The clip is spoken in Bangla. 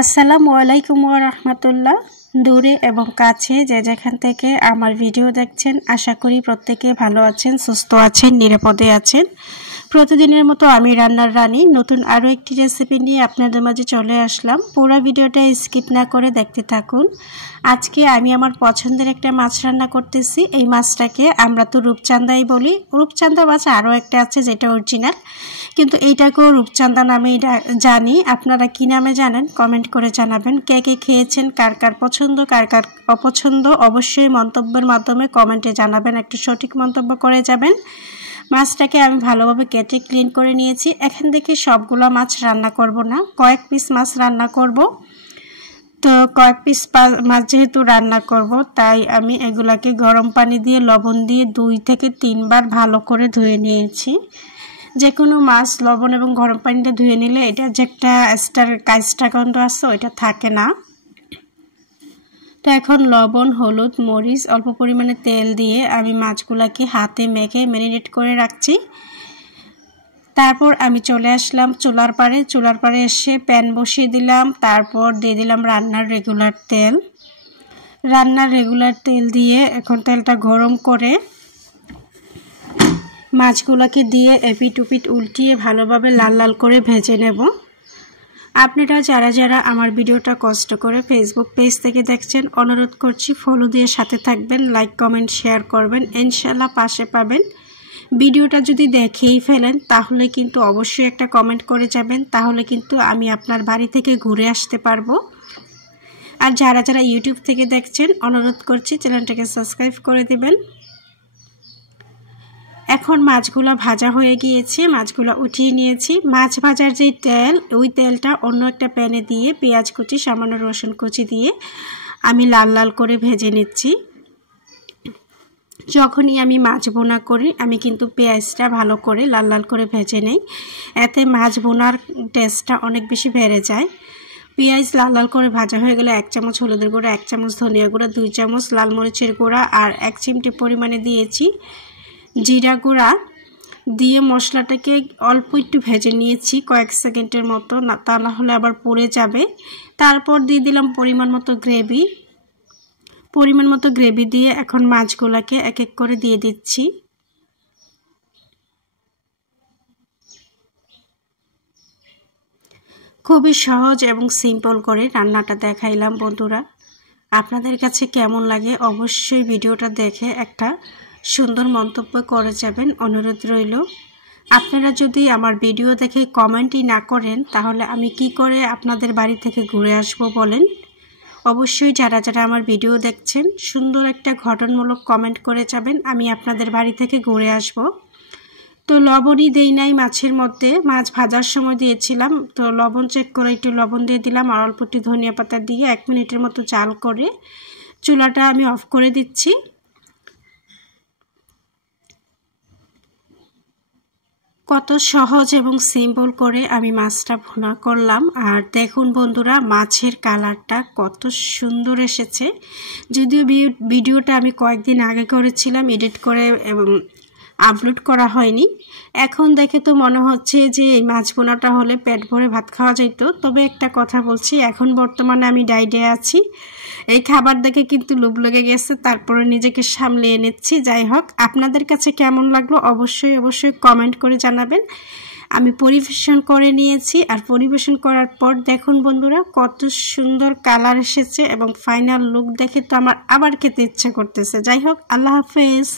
আসসালামু আলাইকুম ওয়া রাহমাতুল্লাহ। দূরে এবং কাছে যে যেখান থেকে আমার ভিডিও দেখছেন, আশা করি প্রত্যেকে ভালো আছেন, সুস্থ আছেন, নিরাপদে আছেন। প্রতিদিনের মতো আমি রান্নার রানী নতুন আরও একটি রেসিপি নিয়ে আপনাদের মাঝে চলে আসলাম। পুরো ভিডিওটা স্কিপ না করে দেখতে থাকুন। আজকে আমি আমার পছন্দের একটা মাছ রান্না করতেছি। এই মাছটাকে আমরা তো রূপচাঁদাই বলি। রূপচাঁদা মাছ আরও একটা আছে যেটা অরিজিনাল, কিন্তু এইটাকেও রূপচাঁদা নামে জানি। আপনারা কি নামে জানেন কমেন্ট করে জানাবেন। কে কে খেয়েছেন, কার কার পছন্দ, কার কার অপছন্দ, অবশ্যই মন্তব্যের মাধ্যমে কমেন্টে জানাবেন। একটি সঠিক মন্তব্য করে যাবেন। মাছটাকে আমি ভালোভাবে কেটে ক্লিন করে নিয়েছি। এখান থেকে সবগুলো মাছ রান্না করব না, কয়েক পিস মাছ রান্না করব। তো কয়েক পিস মাছ যেহেতু রান্না করব, তাই আমি এগুলাকে গরম পানি দিয়ে লবণ দিয়ে 2 থেকে 3 বার ভালো করে ধুয়ে নিয়েছি। যে কোনো মাছ লবণ এবং গরম পানিতে ধুয়ে নিলে এটা যে একটা কাঁচটা গন্ধ আছে ওইটা থাকে না। তো এখন লবণ, হলুদ, মরিচ, অল্প পরিমাণে তেল দিয়ে আমি মাছগুলাকে হাতে মেখে ম্যারিনেট করে রাখছি। তারপর আমি চলে আসলাম চুলার পাড়ে এসে প্যান বসিয়ে দিলাম। তারপর দিয়ে দিলাম রান্নার রেগুলার তেল দিয়ে এখন তেলটা গরম করে মাছগুলোকে দিয়ে এপিট উপিট উল্টিয়ে ভালোভাবে লাল লাল করে ভেজে নেব। আপনারা যারা যারা আমার ভিডিওটা কষ্ট করে ফেসবুক পেজ থেকে দেখছেন, অনুরোধ করছি ফলো দিয়ে সাথে থাকবেন, লাইক কমেন্ট শেয়ার করবেন, ইনশাআল্লাহ পাশে পাবেন। ভিডিওটা যদি দেখেই ফেলেন তাহলে কিন্তু অবশ্যই একটা কমেন্ট করে যাবেন, তাহলে কিন্তু আমি আপনার বাড়ি থেকে ঘুরে আসতে পারবো। আর যারা যারা ইউটিউব থেকে দেখছেন, অনুরোধ করছি চ্যানেলটাকে সাবস্ক্রাইব করে দেবেন। এখন মাছগুলো ভাজা হয়ে গিয়েছে, মাছগুলো উঠিয়ে নিয়েছি। মাছ ভাজার যে তেল, ওই তেলটা অন্য একটা প্যানে দিয়ে পেঁয়াজ কুচি, সামান্য রসুন কুচি দিয়ে আমি লাল লাল করে ভেজে নিচ্ছি। যখনই আমি মাছ ভুনা করি আমি কিন্তু পেঁয়াজটা ভালো করে লাল লাল করে ভেজে নেই, এতে মাছ ভুনার টেস্টটা অনেক বেশি বেড়ে যায়। পেঁয়াজ লাল লাল করে ভাজা হয়ে গেলে 1 চামচ হলুদের গুঁড়া, 1 চামচ ধনিয়া গুঁড়া, 2 চামচ লাল মরিচের গুঁড়া আর 1 চিমটি পরিমাণে দিয়েছি জিরা গুঁড়া দিয়ে মশলাটাকে অল্প একটু ভেজে নিয়েছি কয়েক সেকেন্ডের মতো, তা না হলে আবার পুড়ে যাবে। তারপর দিয়ে দিলাম পরিমাণ মতো গ্রেভি দিয়ে এখন মাছগুলোকে এক এক করে দিয়ে দিচ্ছি। খুবই সহজ এবং সিম্পল করে রান্নাটা দেখাইলাম বন্ধুরা। আপনাদের কাছে কেমন লাগে অবশ্যই ভিডিওটা দেখে একটা সুন্দর মন্তব্য করে যাবেন, অনুরোধ রইল। আপনারা যদি আমার ভিডিও দেখে কমেন্টই না করেন তাহলে আমি কি করে আপনাদের বাড়ি থেকে ঘুরে আসব বলেন। অবশ্যই যারা যারা আমার ভিডিও দেখছেন সুন্দর একটা গঠনমূলক কমেন্ট করে যাবেন, আমি আপনাদের বাড়ি থেকে ঘুরে আসব। তো লবণই দেই নাই মাছের মধ্যে, মাছ ভাজার সময় দিয়েছিলাম, তো লবণ চেক করে একটু লবণ দিয়ে দিলাম আর অল্প একটু ধনিয়া পাতা দিয়ে 1 মিনিটের মতো জাল করে চুলাটা আমি অফ করে দিচ্ছি। কত সহজ এবং সিম্পল করে আমি মাছটা ভুনা করলাম। আর দেখুন বন্ধুরা, মাছের কালারটা কত সুন্দর এসেছে। যদিও ভিডিওটা আমি কয়েকদিন আগে করেছিলাম, এডিট করে এবং আপলোড করা হয়নি। এখন দেখে তো মনে হচ্ছে যে এই মাছ ভুনাটা হলে পেট ভরে ভাত খাওয়া যেত। তবে একটা কথা বলছি, এখন বর্তমানে আমি ডায়েটে আছি, এই খাবার দেখে কিন্তু লোভ লেগে গেছে, তারপরে নিজেকে সামলিয়ে নিচ্ছি। যাই হোক, আপনাদের কাছে কেমন লাগলো অবশ্যই কমেন্ট করে জানাবেন। আমি পরিবেশন করে নিয়েছি, আর পরিবেশন করার পর দেখুন বন্ধুরা কত সুন্দর কালার এসেছে এবং ফাইনাল লুক দেখে তো আমার আবার খেতে ইচ্ছা করতেছে। যাই হোক, আল্লাহ হাফেজ।